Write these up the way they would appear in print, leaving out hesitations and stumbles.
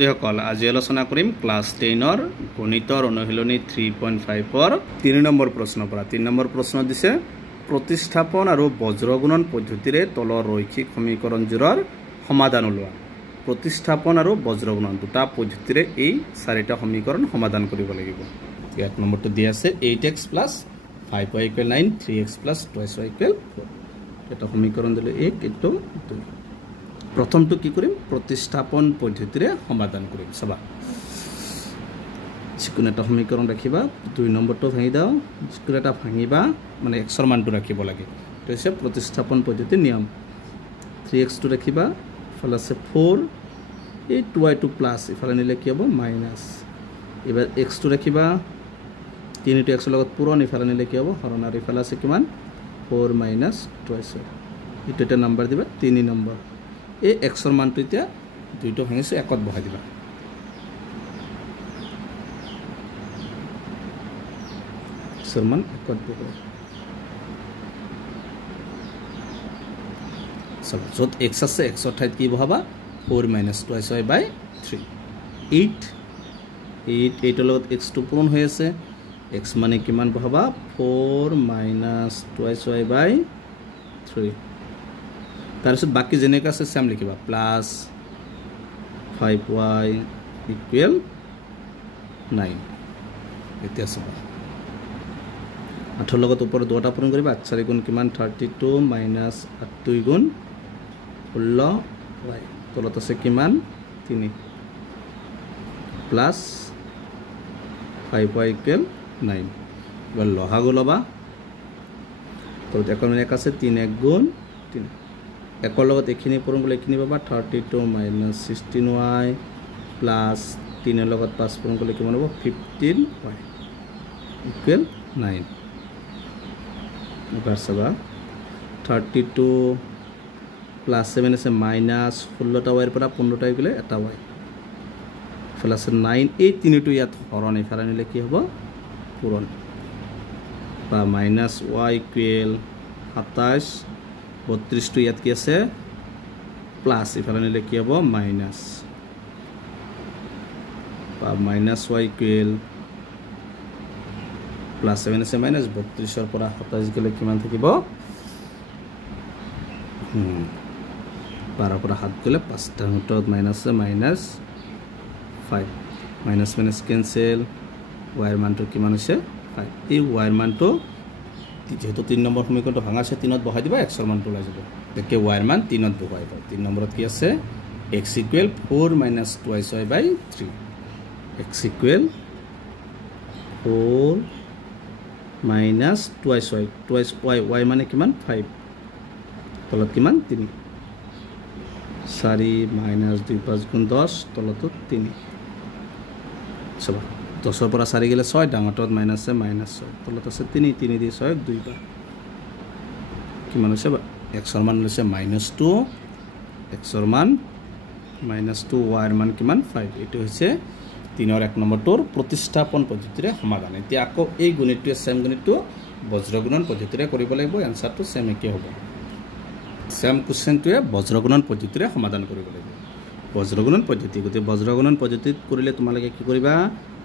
ছাত্ৰীসকল আজি আলোচনা কৰিম ক্লাছ 10ৰ গণিতৰ অনুশীলনী 3.5ৰ 3 নম্বৰ প্ৰশ্নৰ পৰা 3 নম্বৰ প্ৰশ্ন দিছে প্ৰতিস্থাপন আৰু বজ্ৰগুণন পদ্ধতিৰে তলৰ ৰৈখিক সমীকৰণজোৰৰ সমাধান উলিওৱা প্ৰতিস্থাপন আৰু বজ্ৰগুণন দুটা পদ্ধতিৰে এই চাৰিটা সমীকৰণ সমাধান কৰিব লাগিব ইয়াত নম্বৰটো দিয়া আছে 8x + 5y = 9 3x + 2y = 4 এটা সমীকৰণ দিলে 1 এটো 2 প্ৰথমটো কি কৰিম প্ৰতিস্থাপন পদ্ধতিৰে সমাধান কৰিম চাবা যিকোনো এটা সমীকৰণ ৰাখিবা 2 নম্বৰটো ভাঙি দাও যিকোনো এটা ভাঙিবা মানে x ৰ মানটো ৰাখিব লাগে তো হৈছে প্ৰতিস্থাপন পদ্ধতিৰ নিয়ম 3x টো ৰাখিবা ফল আছে 4 এই 2y2 প্লাস ইফালে নিলে কি হ'ব মাইনাস এবাৰ x টো ৰাখিবা 3 টো x ৰ লগত পূৰণ ইফালে নিলে কি হ'ব হৰণ আৰু ইফালে আছে কিমান 4 - 2y এইটো এটা নম্বৰ দিবা 3 নম্বৰ এই x ৰ মানটো এতিয়া দুইটো ভাঙিছে একত বহাই দিবা x ৰ মান একত বহাই সব যত x আছে x ৰ ঠাইত কি বহাবা 4 - 2y/3 8 8 ৰ লগত x টো পূৰণ হৈ আছে x মানে কিমান বহাবা 4 - 2y/3 তাৰপিছত বাকি যেনেকা আছে সেম লিখিবা প্লাস 5y = 9 এতিয়া চাবা 8 লগত ওপৰ দুটা পূৰণ কৰিবা 8 4 গুণ কিমান 32 - 8 2 গুণ 16y তলত আছে কিমান 3 প্লাস 5y = 9 এবাৰ লহাগু লবা তলত এখন এক আছে 3 1 গুণ 3 একৰ লগত এখিনি পূৰণ কৰিলে এখিনি পাবা 32 - 16y প্লাস 3 ৰ লগত 5 পূৰণ কৰিলে কিমান হ'ব 15y = 9 এবাৰ চাবা 32 প্লাস 7 আছে মাইনাস 16টা y ৰ পৰা 15টা গলে এটা y প্লাস 9 এই তিনিটো ইয়াত হৰণ ইফালে নিলে কি হ'ব পূৰণ বা মাইনাস y = 27 32 টো ইয়াত কি আছে প্লাস ইফালে নিলে কি হ'ব মাইনাস বা মাইনাস y = প্লাস 7 আছে মাইনাস 32 ৰ পৰা 27 গলে কিমান থাকিব 12 পৰা 7 গলে 5টা হতত মাইনাস আছে minus 5 minus minus cancel y ৰ মানটো কিমান হৈছে 5 এই y ৰ মানটো যেহেতু 3 নম্বৰ সমীকৰণটো ভাঙা আছে 3ত বহাই দিবা x ৰ মানটো ওলাই যাব তেকে y ৰ মান 3ত বহাই দাও 3 নম্বৰত কি আছে x = 4 - 2y/3 x = 4 - 2y মানে কিমান 5 তলত কিমান 3 4 - 2 5 গুণ 10 তলত 3 চবা 10 ৰ পৰা 4 গলে 6 ডাঙৰটোত মাইনাস আছে মাইনাস 6 তলত আছে 3 3 দি 6 2 বাৰ কিমান হৈছে x ৰ মান লৈছে -2 x ৰ মান -2 y ৰ মান কিমান 5 এটো হৈছে 3 ৰ 1 নম্বৰটোৰ প্ৰতিস্থাপন পদ্ধতিৰে সমাধান এতিয়া আকৌ এই গণিতটো সেম গণিতটো বজ্ৰগুণন পদ্ধতিৰে কৰিব লাগিব আনসাৰটো সেম একে হ'ব সেম কোশ্চেনটোৱে বজ্ৰগুণন পদ্ধতিৰে সমাধান কৰিব লাগিব বজ্ৰগুণন পদ্ধতি গতে বজ্ৰগুণন পদ্ধতিত কৰিলে তোমালোকে কি কৰিবা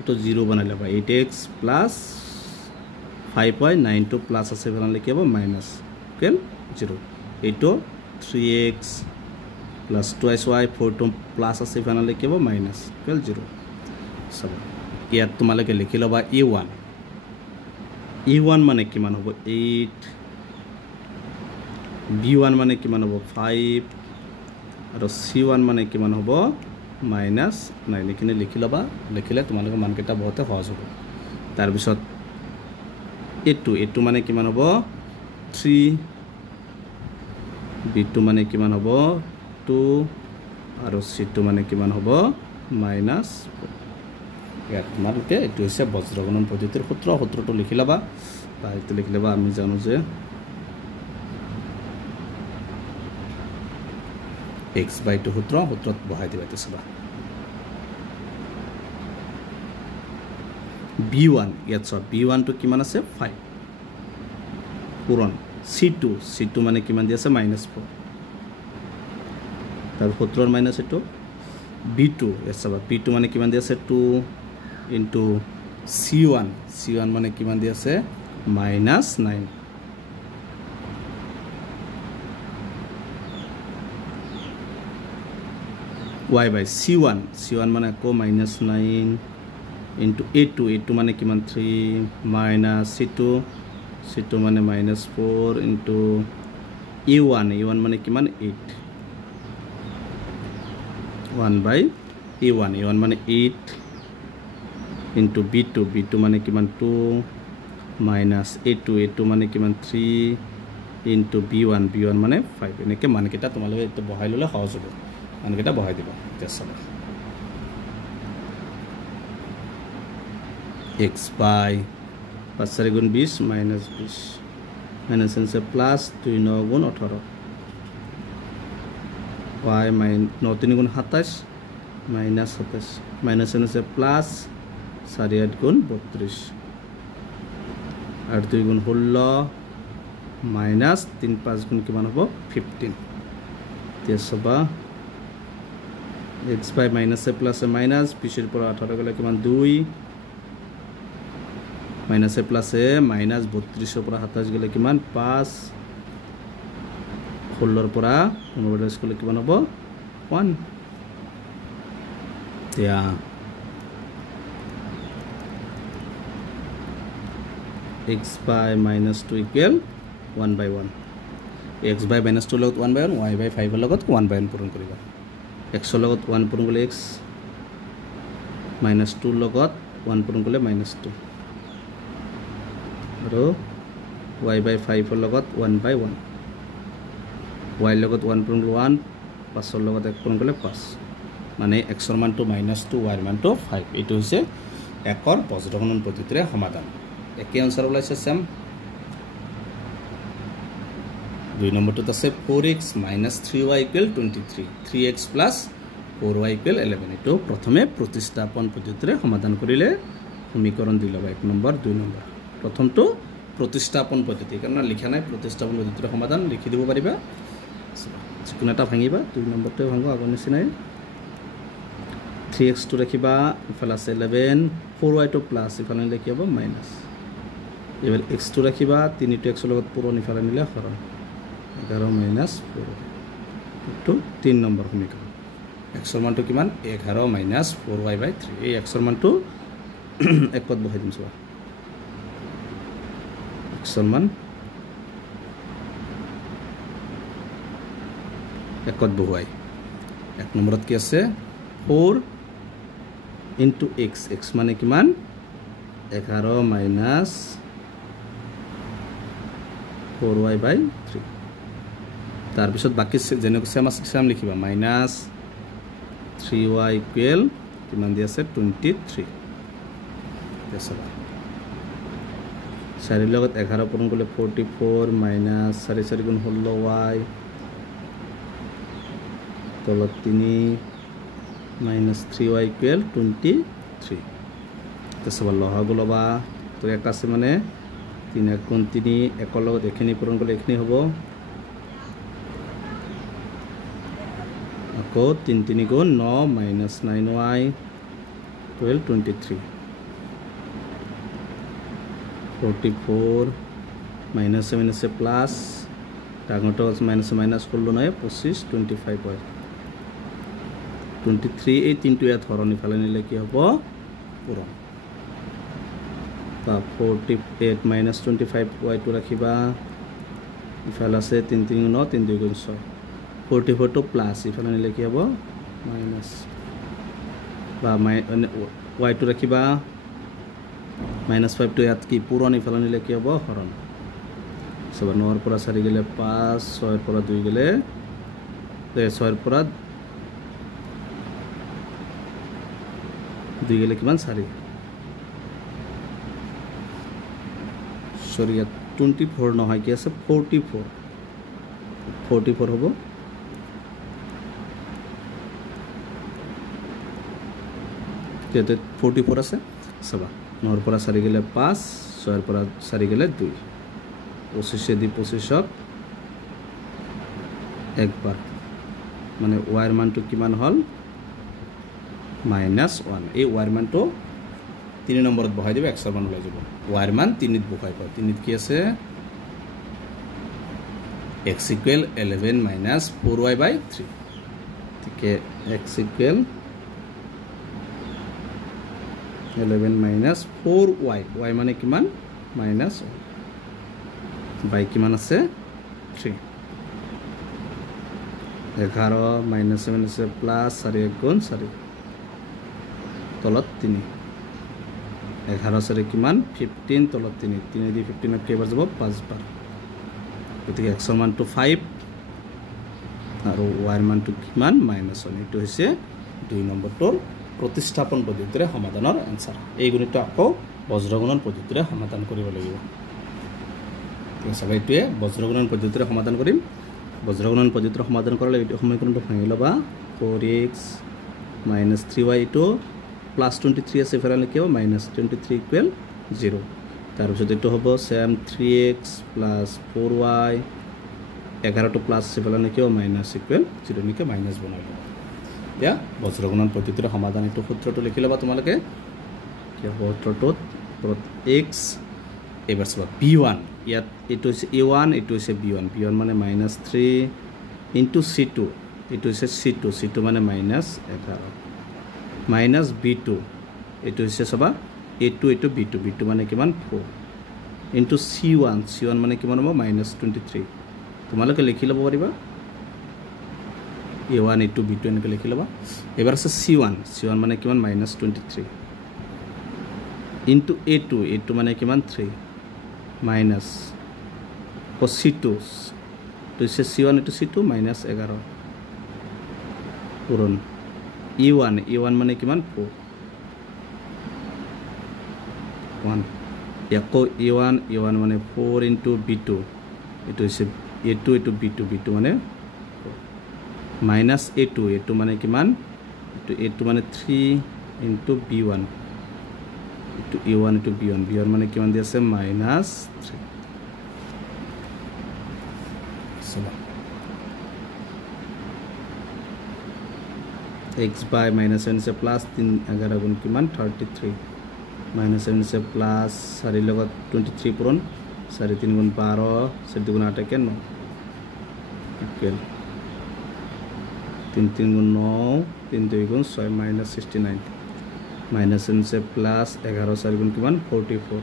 এটো 0 বনাই লবা 8x + 5y 9 টো প্লাস আছে বনালে কি হ'ব মাইনাস = 0 এটো 3x + 2y 4 টো প্লাস আছে বনালে কি হ'ব মাইনাস = 0 সব ইয়াত তোমালোকে লিখি লবা e1 মানে কিমান হ'ব 8 b1 মানে কিমান হ'ব 5 আৰু c1 মানে কিমান হ'ব -9 এখিনি লিখি লবা লিখিলে তোমালোকে মানকেইটা বহুত সহজ হ'ব তাৰ পিছত a2 মানে কিমান হ'ব 3 b2 মানে কিমান হ'ব 2 আৰু c2 মানে কিমান হ'ব -4 ইয়াত তোমালোকে এটো হৈছে বজ্ৰগুণন পদ্ধতিৰ সূত্ৰটো লিখি লবা বা এটো লিখি লবা আমি জানো যে x/2 সূত্ৰত বহাই দিবা এটা চাবা b1 ইয়াত সব b1 টো কিমান আছে 5 পূৰণ c2 মানে কিমান দি আছে -4 তাৰ সূত্ৰৰ মাইনাস এটো b2 চাবা p2 মানে কিমান দি আছে 2 ইনটু c1 মানে কিমান দি আছে -9 y by c1 মানে আকৌ -9 into a2 মানে কিমান 3 minus c2 মানে -4 into a1 মানে কিমান 8 1 by a1 মানে 8 into b2 মানে কিমান 2 minus a2 মানে কিমান 3 into b1 মানে 5 এনেকে মানকেইটা তোমালোকে এটা বহাই ললে সহজ হ'ব মানকেইটা বহাই দিবা এতিয়া চাবা x by 5 4 গুণ 20 minus 20 minus से प्लस 2 9 गुण 18 y -9 3 गुण 27 minus 27 minus से प्लस 4 8 गुण 32 8 2 गुण 16 minus 3 5 गुण किमान हो 15 ते सबा x by minus से प्लस से माइनस पिछर पर 18 गले किमान 2 माइनस से प्लस है माइनस 32 पर 27 गले किमान 5 16 पर 19 गले किमान हो 1 त्या x by -2 equal 1 by 1 x by -2 লগত 1 by 1 y by 5 লগত 1 by 1 পূৰণ কৰিবা x লগত 1 পূৰণ কৰিলে x -2 লগত 1 পূৰণ কৰিলে -2 আৰু y by 5 লগত 1 by 1 y লগত 1 পূৰণ কৰিলে 1 5 লগত 1 পূৰণ কৰিলে 5 মানে x ৰ মানটো -2 y ৰ মানটো 5 এইটো হৈছে একৰ পৰ্যটন পদ্ধতিৰে সমাধান একে আনসাৰ ওলাইছে সেম 2 নম্বৰটোত আছে 4x - 3y = 23 3x + 4y = 11 এটো প্ৰথমে প্ৰতিস্থাপন পদ্ধতিৰে সমাধান কৰিলে সমীকৰণ দি লবা 1 নম্বৰ 2 নম্বৰ প্ৰথমটো প্ৰতিস্থাপন পদ্ধতি কাৰণ লিখা নাই প্ৰতিস্থাপন পদ্ধতিৰে সমাধান লিখি দিব পাৰিবা যিকোনো এটা ভাঙিবা 2 নম্বৰটো ভাঙো আগৰ নিচিনাই 3x টো ৰাখিবা ইফালে আছে 11 4y টো প্লাস ইফালে লিখি হ'ব মাইনাস এবাৰ x টো ৰাখিবা 3 টো x লগত পূৰণ ইফালে নিলে হৰণ 11 - 4 এটো 3 নম্বৰ সমীকৰণ x ৰ মানটো কিমান 11 - 4y/3 এই x ৰ মানটো একত বহাই দিম চোৱা x ৰ মান একত বহাই 1 নম্বৰত কি আছে 4 into x x মানে কিমান 11 - 4y/3 তাৰ পিছত বাকি যেনে সেম লিখিবা -3y = কিমান দি আছে 23 দেছবা 4 লগত 11 পূৰণ কৰিলে 44 - 4 4 গুণ 16y তলত 3 -3y = 23 দেছবা লহগ লবা তো এক আছে মানে 3 গুণ 3 একৰ লগত এখিনি পূৰণ কৰিলে এখিনি হ'ব আকৌ 3 3 গুণ 9 - 9y = 23 44 -7 আছে প্লাস ডাঙৰটো মাইনাস মাইনাস কৰলো নয় 25 25 হয় 23 এই তিনটো ইয়াত হৰণ ইফালে নিলে কি হ'ব পূৰণ বা 48 - 25y টো ৰাখিবা ইফালে আছে 3 3 9 3 2 গুণ 6 44 টো প্লাস ইফালে নিলে কি হ'ব মাইনাস বা y টো ৰাখিবা -5 টো ইয়াত কি পূৰণ ইফালে নিলে কি হ'ব হৰণ 7 ৰ পৰা 4 গলে 5 6 ৰ পৰা 2 গলে 6 ৰ পৰা 2 গলে কিমান 4 সরি 24 নহয় কি আছে 44 হ'ব যেতে 44 আছে সবা 9 ৰ পৰা 4 গলে 5 6 ৰ পৰা 4 গলে 2 25 দি 25 একবাৰ মানে y ৰ মানটো কিমান হল মাইনাছ 1 এই ওয়াইৰ মানটো 3 নম্বৰত বহাই দিব x ৰ মান ওলাই যাব ওয়াইৰ মান 3 ত বহাই পায় 3 ত কি আছে x equal 11 minus 4y by 3 ठीक है x equal 11 minus 4y y माने किमान minus by किमान আছে 3 11 minus 7 আছে plus 4 গুণ 4 তলত 3 11 সারে কিমান 15 তলত 3 3 দি 15 কেবাৰ যাব 5 বাৰ গতিকে x ৰ মানটো 5 আৰু y ৰ মানটো কিমান -1 এটো হৈছে 2 নম্বৰটোৰ প্ৰতিস্থাপন পদ্ধতিৰে সমাধানৰ আনসাৰ এই গণিতটো আকৌ বজ্ৰগুণন পদ্ধতিৰে সমাধান কৰিব লাগিব ঠিক আছে এইটোৱে বজ্ৰগুণন পদ্ধতিৰে সমাধান কৰিম বজ্ৰগুণন পদ্ধতিৰে সমাধান কৰালে এই সমীকৰণটো ভাঙি লবা 4x - 3y টো +23 আছে ফেৰালে কিয় -23 ইকুৱেল 0 তাৰ পিছত এটো হ'ব সেম 3x + 4y 11 টো প্লাস আছে ফেৰালে কিয় মাইনাস ইকুৱেল 0 নিকে মাইনাস বনাই লবা या বজ্ৰগুণন পদ্ধতিৰ সমাধান এটো সূত্ৰটো লিখি লবা তোমালোকে কি সূত্ৰটোত x এবাৰ সব b1 ইয়াত এটো হৈছে a1 এটো হৈছে b1 b1 মানে -3 * c2 এটো হৈছে c2 মানে -11 -b2 এটো হৈছে সবা a2 এটো b2 মানে কিমান 4 * c1 মানে কিমান হ'ব -23 তোমালোকে লিখি লব পাৰিবা a1 a2 b2 এনেকৈ লিখি লবা এবাৰ আছে c1 মানে কিমান -23 * a2 মানে কিমান 3 মাইনাস c2 তো হৈছে c1 এটো c2 -11 পূৰণ e1 মানে কিমান 4 1 আকৌ e1 মানে 4 * b2 এটো হৈছে a2 এটো b2 মানে -a2 মানে কিমান a2 মানে 3 * b1 এটো a1 এটো b1 মানে কিমান দি আছে -3 সবা x by -7 से प्लस 3 11 गुण किमान 33 -7 से प्लस 4 লগত 23 পূৰণ 4 3 গুণ 12 4 2 গুণ 8 কে 9 ইকুৱেল 3 3 गुण 9 3 2 गुण 6 -69 -7 से प्लस 11 4 गुण किमान 44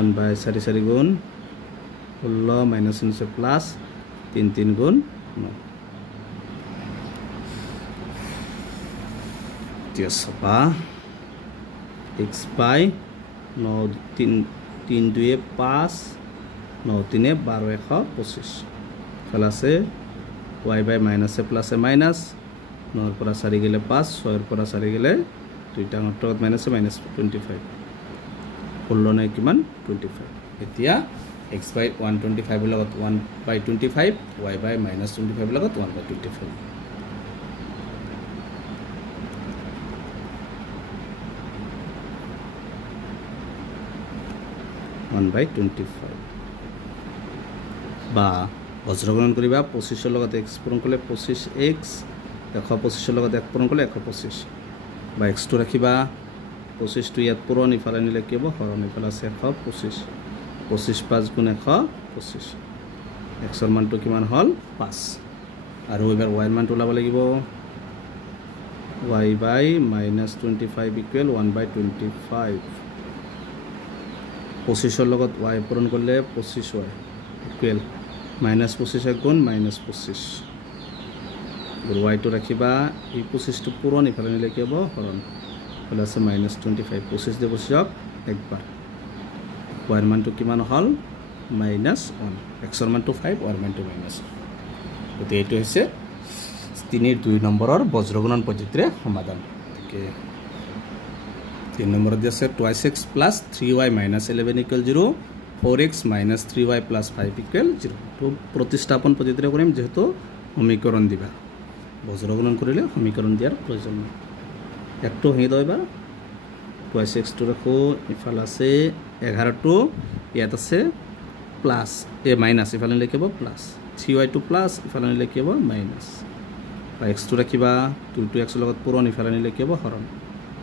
1 by 4 4 गुण 16 -7 से प्लस 3 3 गुण 9 सपा x by 9 3 2 5 9 3 12 125 ফেলা আছে y by minus A plus A minus 9 পৰা 4 গেলে 5 6 পৰা 4 গেলে দুইটা অন্তৰত মাইনাস এ মাইনাস 25 16 নাই কিমান 25 এতিয়া x by 125 লগত 1 by 25 y by -25 লগত 1 by 25 1 by 25 বা বজ্ৰগুণন কৰিবা 25 লগত x পূৰণ কৰিলে 25x 125 লগত 1 পূৰণ কৰিলে 125 বা x টো ৰাখিবা 25 টো ইয়াত পূৰণ ইফালে নিলে কি হ'ব হৰণ ইফালে আছে 125 25 5 গুণ 125 x ৰ মানটো কিমান হল 5 আৰু এবাৰ y ৰ মানটো ওলাব লাগিব y by -25 ইকুৱেল 1 by 25 25 লগত y পূৰণ কৰিলে 25y ইকুৱেল -25 গুণ -25 y টো ৰাখিবা এই 25 টো পূৰণ ইফালে নিলে কি হ'ব হৰণ ইফালে আছে -25 25 দিয়ে বসিয়ক একবাৰ y ৰ মানটো কিমান হল -1 x ৰ মানটো 5 y ৰ মানটো -1 গতিকে এইটো হৈছে 3 নম্বৰৰ বজ্ৰগুণন পদ্ধতিৰে সমাধান ঠিক 3 নম্বৰত আছে 2x + 3y - 11 = 0 4x - 3y + 5 = 0 তো প্ৰতিস্থাপন পদ্ধতিৰে কৰিম যেহেতু সমীকৰণ দিবা বজ্ৰগুণন কৰিলে সমীকৰণ দিয়াৰ প্ৰয়োজন নাই একটো হেই দইবা 2x টো ৰাখো ইফাল আছে 11 টো ইয়াত আছে প্লাস এ মাইনাস ইফালে লিখিব প্লাস 3y টো প্লাস ইফালে লিখিব মাইনাস বা x2 ৰাখিবা 2 x লগত পূৰণ ইফালে নিলে কি হ'ব হৰণ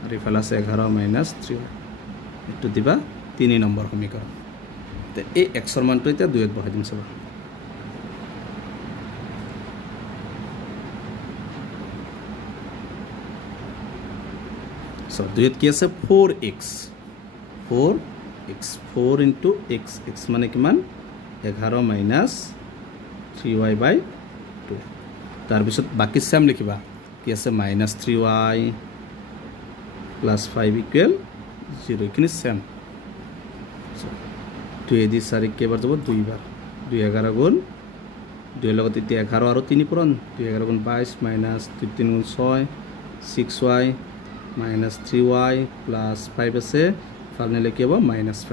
আৰু ইফালে আছে 11 মাইনাছ 3y এইটো দিবা 3 নম্বৰ সমীকৰণ তে এই x ৰ মানটো এতিয়া 2 ত বহাই দিম চাবা so 2 ত কি আছে 4x 4 into x x মানে কিমান 11 মাইনাছ 3y by 2 তাৰ পিছত বাকি সেম লিখিবা কি আছে মাইনাছ 3y প্লাস 5 ইকুয়াল 0 এখানে সেম 2 এদি 4 কেবাৰ যাব 2 বাৰ 2 11 গুণ 2 লগত এতিয়া 11 আৰু 3 পূৰণ 2 11 গুণ 22 মাইনাছ 2 3 গুণ 6 6y minus 3y plus 5 আছে ফাইনালি কি হ'ব minus 5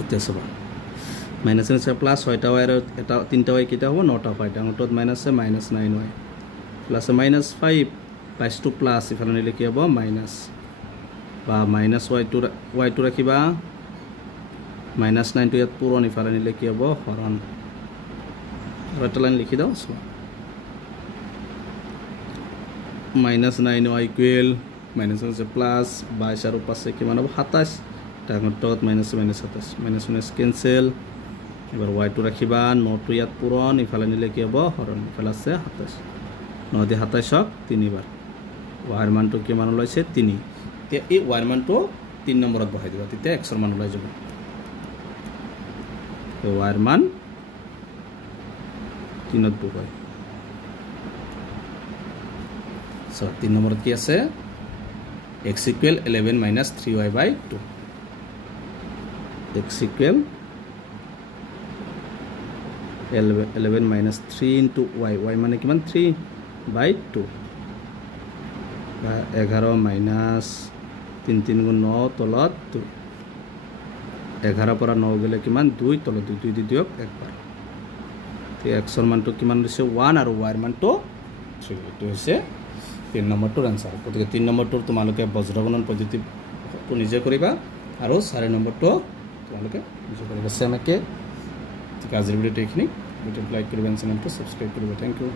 এতিয়া সব minus আছে plus 6টা y আৰু এটা 3টা y কিটা হ'ব 9টা y ডাঙৰটোত minus আছে minus 9y plus minus 5 22 plus finally কি হ'ব minus বা minus y2 ৰাখিবা minus 9 টো ইয়াত পূৰণ ফাইনালি কি হ'ব হৰণ এটা লাইন লিখি দাও সব minus 9y equal minus 1 से plus 22 और ऊपर से कि मानो 27 डायगोनल minus 27 minus 1 कैंसिल এবার y2 রাখিবা 9 টো ইয়াত পূরণ ইফালে নিলে কি হ'ব হরণ ইফালে আছে 27 9 দিয়ে 27 তিনিবার y এর মানটো কি মান ওলাইছে 3 তে এই y এর মানটো 3 নম্বৰত বহাই দিবা তেতিয়া x এর মান ওলাই যাব তো y এর মান 3 ত বহাই so 3 নম্বৰত কি আছে x equal 11 minus 3y by 2 x equal 11 minus 3 into y y মানে কিমান 3 by 2 বা 11 minus 3 3 গুণ 9 তলত 2 11 পৰা 9 গলে কিমান 2 তলত 2 দি দিয়ক একবাৰ তে x ৰ মানটো কিমান দিছে 1 আৰু y ৰ মানটো 3 এটো হৈছে 3 নম্বৰটোৰ আনসাৰ গতিকে 3 নম্বৰটোৰ তোমালোকে বজ্ৰগণন পদ্ধতিটো নিজে কৰিবা আৰু 4 নম্বৰটো তোমালোকে নিজে কৰিবা সেমকে ঠিক আজিৰ ভিডিওটো এইখিনি ভিডিওটো লাইক কৰিবা চেনেলটো সাবস্ক্ৰাইব কৰিবা থ্যাংক ইউ